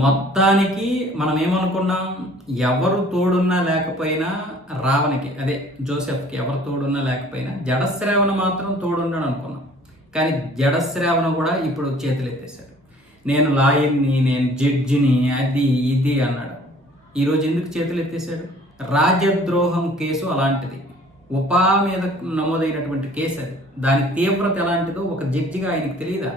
మొత్తానికి మనం ఏమనుకున్నాం, ఎవరు తోడున్నా లేకపోయినా రావణకి అదే జోసెఫ్కి ఎవరు తోడున్నా లేకపోయినా జడశ్రావణ మాత్రం తోడుండని అనుకున్నాం. కానీ జడశ్రావణ కూడా ఇప్పుడు చేతులు ఎత్తేసాడు. నేను లాయర్ని, నేను జడ్జిని, అది ఇది అన్నాడు. ఈరోజు ఎందుకు చేతులు ఎత్తేసాడు? రాజద్రోహం కేసు అలాంటిది. ఉపా మీద నమోదైనటువంటి కేసు అది. దాని తీవ్రత ఎలాంటిదో ఒక జడ్జిగా ఆయనకు తెలియదా?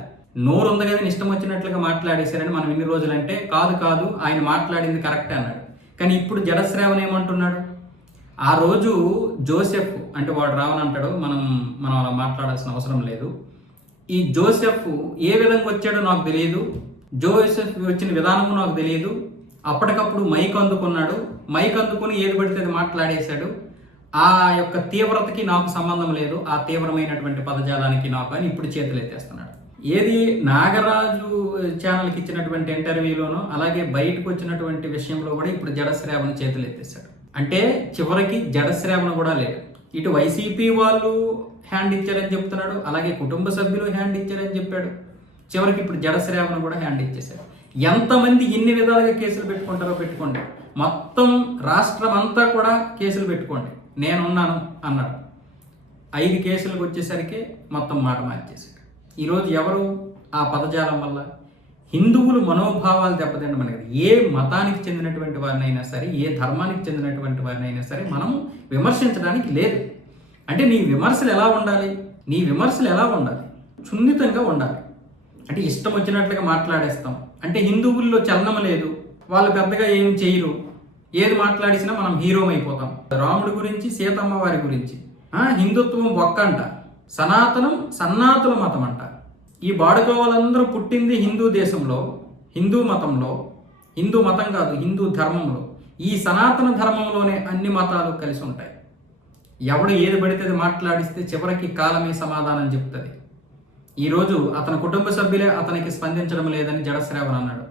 నోరు ఉంది కదా ఇష్టం వచ్చినట్లుగా మాట్లాడేశారని మనం ఇన్ని రోజులంటే కాదు ఆయన మాట్లాడింది కరెక్టే అన్నాడు. కానీ ఇప్పుడు జడశ్రావణ ఏమంటున్నాడు? ఆ రోజు జోసెఫ్ అంటే వాడు రావనంటాడు, మనం అలా మాట్లాడాల్సిన అవసరం లేదు. ఈ జోసెఫ్ ఏ విధంగా వచ్చాడో నాకు తెలియదు, జోసెఫ్ వచ్చిన విధానము నాకు తెలియదు. అప్పటికప్పుడు మైక్ అందుకున్నాడు, మైక్ అందుకుని ఏది పడితే అది మాట్లాడేశాడు. ఆ యొక్క తీవ్రతకి నాకు సంబంధం లేదు, ఆ తీవ్రమైనటువంటి పదజాలానికి నాకు అని ఇప్పుడు చేతులు ఎత్తేస్తున్నాడు. ఏది నాగరాజు ఛానల్కి ఇచ్చినటువంటి ఇంటర్వ్యూలోనో అలాగే బయటకు వచ్చినటువంటి విషయంలో కూడా ఇప్పుడు జడశ్రావణ చేతులు ఎత్తేసాడు. అంటే చివరికి జడశ్రావణ కూడా లేదు. ఇటు వైసీపీ వాళ్ళు హ్యాండ్ ఇచ్చారని చెప్తున్నాడు, అలాగే కుటుంబ సభ్యులు హ్యాండ్ ఇచ్చారని చెప్పాడు. చివరికి ఇప్పుడు జడశ్రావణ కూడా హ్యాండ్ ఇచ్చేశాడు. ఎంతమంది ఎన్ని విధాలుగా కేసులు పెట్టుకుంటారో పెట్టుకోండి, మొత్తం రాష్ట్రం అంతా కూడా కేసులు పెట్టుకోండి, నేనున్నాను అన్నాడు. 5 కేసులకు వచ్చేసరికి మొత్తం మాట మార్చేశాడు. ఈరోజు ఎవరు ఆ పదజాలం వల్ల హిందువులు మనోభావాలు దెబ్బతింటమని కదా. ఏ మతానికి చెందినటువంటి వారినైనా సరే, ఏ ధర్మానికి చెందినటువంటి వారినైనా సరే మనం విమర్శించడానికి లేదు. అంటే నీ విమర్శలు ఎలా ఉండాలి? సున్నితంగా ఉండాలి. అంటే ఇష్టం వచ్చినట్లుగా మాట్లాడేస్తాం అంటే హిందువుల్లో చలనం లేదు, వాళ్ళు పెద్దగా ఏం చేయరు, ఏది మాట్లాడిసినా మనం హీరోం అయిపోతాం. రాముడి గురించి, సీతమ్మ వారి గురించి హిందుత్వం ఒక్కంట, సనాతనం సన్నాతుల మతం అంట. ఈ బాడుకోవాలందరూ పుట్టింది హిందూ దేశంలో, హిందూ మతంలో, హిందూ మతం కాదు హిందూ ధర్మంలో. ఈ సనాతన ధర్మంలోనే అన్ని మతాలు కలిసి ఉంటాయి. ఎవడు ఏది పడితే అది మాట్లాడిస్తే చివరికి కాలమే సమాధానం చెప్తుంది. ఈరోజు అతని కుటుంబ సభ్యులే అతనికి స్పందించడం లేదని జడశ్రావణ అన్నాడు.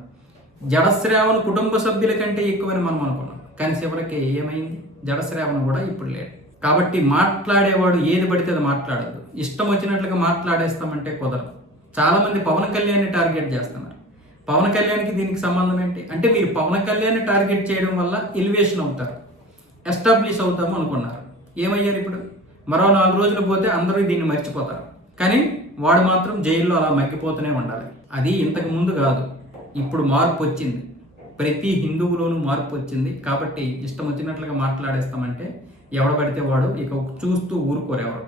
జడశ్రావణ కుటుంబ సభ్యుల కంటే ఎక్కువని మనం అనుకున్నాం, కానీ చివరికి ఏమైంది? జడశ్రావణ కూడా ఇప్పుడు లేడు. కాబట్టి మాట్లాడేవాడు ఏది పడితే అది మాట్లాడదు. ఇష్టం వచ్చినట్లుగా మాట్లాడేస్తామంటే కుదరదు. చాలామంది పవన్ కళ్యాణ్ని టార్గెట్ చేస్తున్నారు. పవన్ కళ్యాణ్కి దీనికి సంబంధం ఏంటి? అంటే మీరు పవన్ కళ్యాణ్ని టార్గెట్ చేయడం వల్ల ఎలివేషన్ అవుతారు, ఎస్టాబ్లిష్ అవుతాము అనుకున్నారు. ఏమయ్యారు ఇప్పుడు? మరో 4 రోజులు పోతే అందరూ దీన్ని మర్చిపోతారు. కానీ వాడు మాత్రం జైల్లో అలా మగ్గిపోతూనే ఉండాలి. అది ఇంతకు ముందు కాదు, ఇప్పుడు మార్పు వచ్చింది. ప్రతి హిందువులోనూ మార్పు వచ్చింది. కాబట్టి ఇష్టం వచ్చినట్లుగా మాట్లాడేస్తామంటే ఎవడ పడితే వాడు ఇక చూస్తూ ఊరుకోరు ఎవరు.